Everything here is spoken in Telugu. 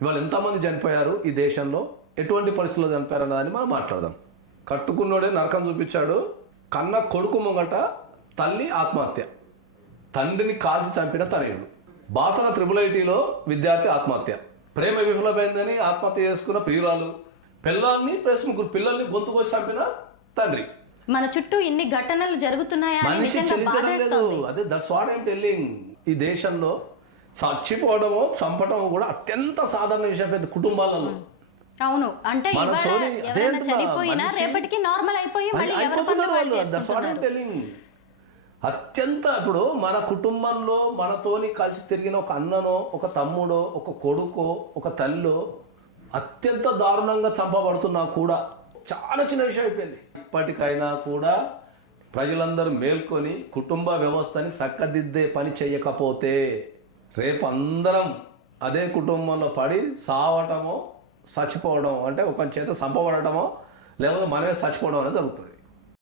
ఇవాళ ఎంతమంది చనిపోయారు ఈ దేశంలో, ఎటువంటి పరిస్థితుల్లో చనిపోయారు అన్నదాన్ని మనం మాట్లాడదాం. కట్టుకున్నోడే నరకం చూపించాడు, కన్న కొడుకు ముంగట తల్లి ఆత్మహత్య, తండ్రిని కాల్చి చంపిన తనయుడు. బాసన IIITలో విద్యార్థి ఆత్మహత్య, ప్రేమ విఫలమైందని ఆత్మహత్య చేసుకున్న ప్రియురాలు, పిల్లల్ని ప్లస్ 3 పిల్లల్ని గొంతు కోసి చంపిన తండ్రి. మన చుట్టూ ఇన్ని ఘటనలు జరుగుతున్నాయా? మనిషి చెల్లించడం లేదు. అదే దట్స్ వాట్ ఐఎమ్ టెల్లింగ్. ఈ దేశంలో చచ్చిపోవడమో చంపడమో కూడా అత్యంత సాధారణ విషయం పెద్ద కుటుంబాలలో. అవును, అంటే ఎవరైనా చనిపోయినా రేపటికి నార్మల్ అయిపోయి మళ్ళీ ఎవరి పనులు వాళ్ళు చేసుకుంటున్నారు. అత్యంత ఇప్పుడు మన కుటుంబంలో మనతోని కలిసి తిరిగిన ఒక అన్ననో, ఒక తమ్ముడో, ఒక కొడుకో, ఒక తల్లో అత్యంత దారుణంగా చంపబడుతున్నా కూడా చాలా చిన్న విషయం అయిపోయింది. ఇప్పటికైనా కూడా ప్రజలందరూ మేల్కొని కుటుంబ వ్యవస్థని చక్కదిద్దే పని చేయకపోతే రేపు అందరం అదే కుటుంబంలో పడి సావటమో చచ్చిపోవడం, అంటే ఒక చేత చంపబడటమో లేకపోతే మనమే చచ్చిపోవడం అనేది జరుగుతుంది.